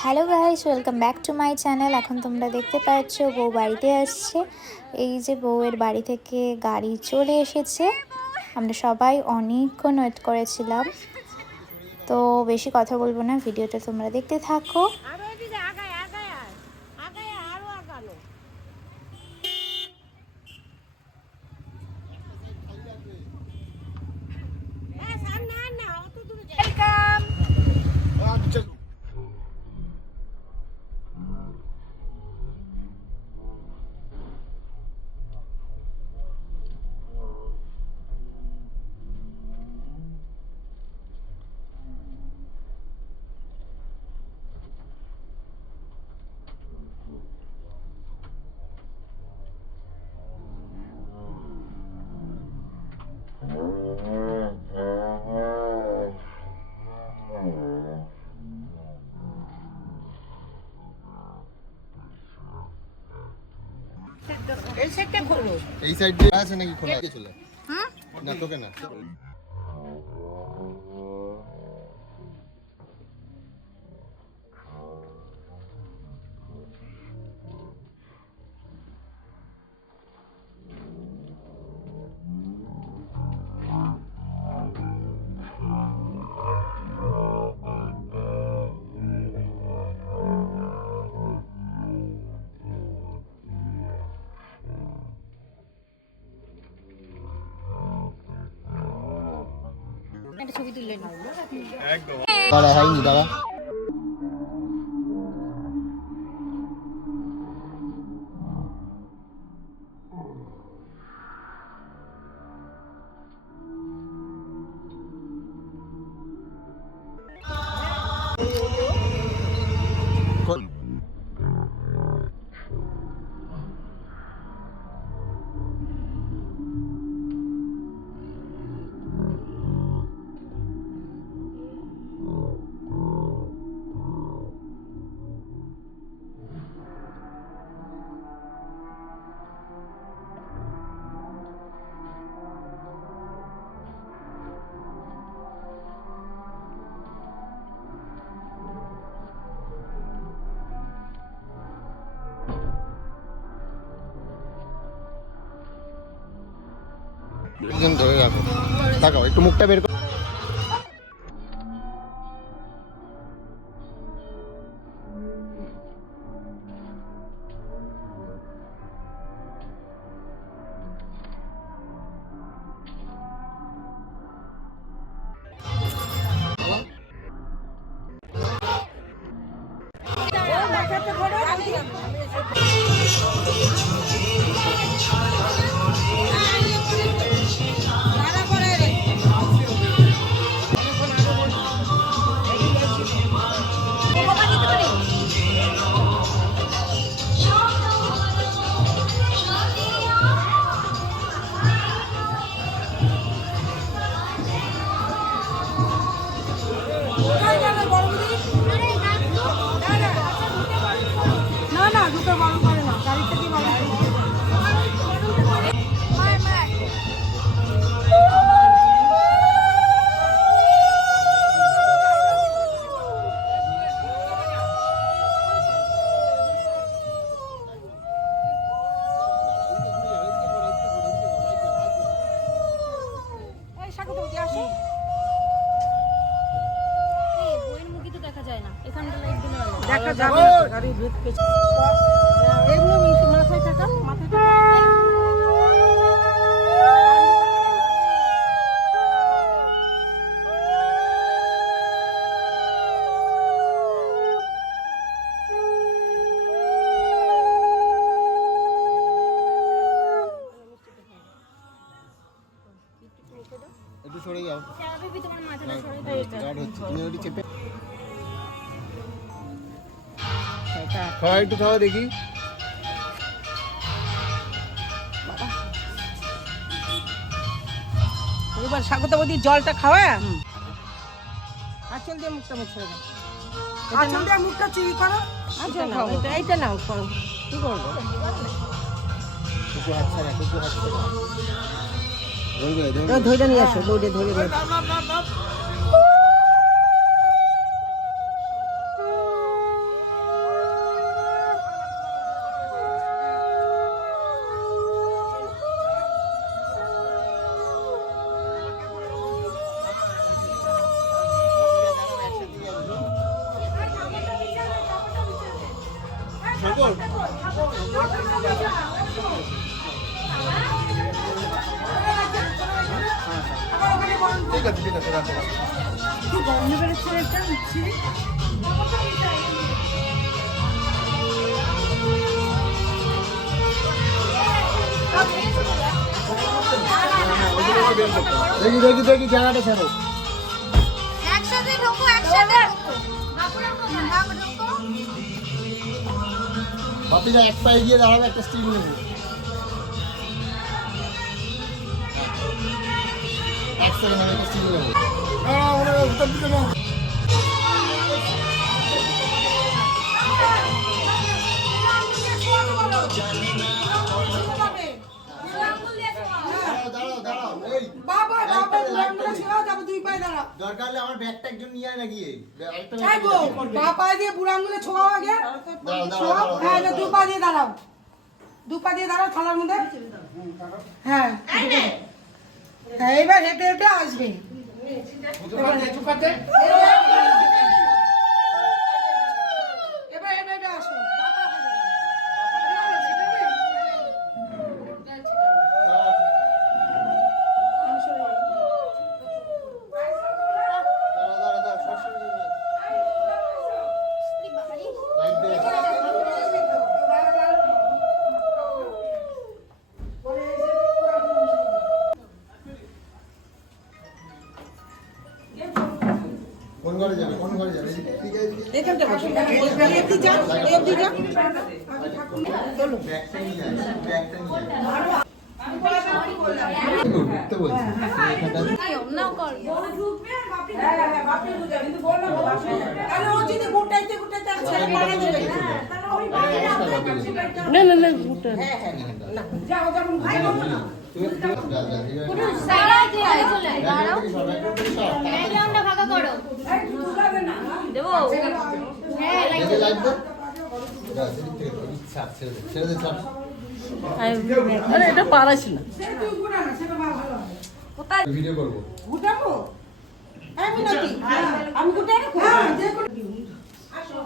Hello guys, welcome back to my channel. এখন তোমরা দেখতে পাচ্ছ বউ বাড়িতে আসছে। এই যে বউয়ের বাড়ি থেকে গাড়ি চলে এসেছে। আমরা সবাই অনেকক্ষণ ওয়েট করেছিলাম। তো বেশি কথা বলবো না, ভিডিওটা তোমরা দেখতে থাকো। এই সাইডটা খোলো। এই সাইড দিয়ে আছে নাকি খোলা চলে? হ্যাঁ না তোকে না। একটা ছবি তুললেন একদম দাঁড়া হয়নি দাঁড়া একদম ধরে রাখো তাকাও একটু মুখটা বের করো দেখা যাবে গাড়ি ঢুকতে এমনি মাথায় টাকা মাথায় টাকা একটু সরে যাও তোমার মাথাটা সরে গার্ড হচ্ছে তুমি ওটি চেপে খাওয়া একটু খাওয়া দেখি এবার স্বাগতবতী জলটা খাওয়া আঁচল দিয়ে মুখটা মুছে দাও আঁচল দিয়ে মুখটা চুরি করো এইটা নাও করো কি করবো একটু হাত ছাড়া একটু হাত ছাড়া ধরে নিয়ে আসো দৌড়ে ধরে নিয়ে আসো ঠিক আছে ঠিক আছে রাখো কি গন্ধ বেরোচ্ছে একটা মিষ্টি দেখি দেখি দেখি জায়গাটা ছাড়ো একসাথে ঢোকো একসাথে বাপুরা ঢোকো বাপিরা এক পায়ে গিয়ে দাঁড়াবে একটা স্টিল নেবো এক সেকেন্ড আমি একটা স্টিল নেবো দাঁড়াও দাঁড়াও এই বাবা বাবা বুড়াঙ্গুলো ছেড়ে যাবে দুই পায়ে দাঁড়াও দরকার হলে আমার ব্যাগটা একজন নিয়ে আয় না গিয়ে আরেকটা এই গো বাবা দিয়ে বুড়াঙ্গুলো ছোঁয়াও আগে দাঁড়াও দাঁড়াও ছোঁয়াও দাঁড়াও হ্যাঁ দু পা দিয়ে দাঁড়াও দু পা দিয়ে দাঁড়াও থালার মধ্যে হ্যাঁ হ্যাঁ এবার হেঁটে হেঁটে আসবে এবার হেঁটে হেঁটে আসো দাঁড়াও দাঁড়াও দাঁড়াও সব সময় লাইট দে কোন ঘরে যাবে কোন ঘরে যাবে ঠিক আছে এখানটা বসো এদিকে যা এদিকে যা চলো ব্যাগটা নিয়ে আয় ব্যাগটা নিয়ে আয় ঢুকতে বলছি এখানটা আরে ও যদি গোটাইতে গোটাইতে আর ছেড়ে পাড়া দেবে না না না গোটা হ্যাঁ হ্যাঁ না যাও যাও ভাই বলো না ব্যাকগ্রাউন্ডটা ফাঁকা করো দেবো আরে এটা পারাইছ না তুই গোটা না সেটা ভালো হবে ভিডিও করবো গোটাবো আমি নাকি আমি গোটাই রাখো হ্যাঁ যে কোনো আসো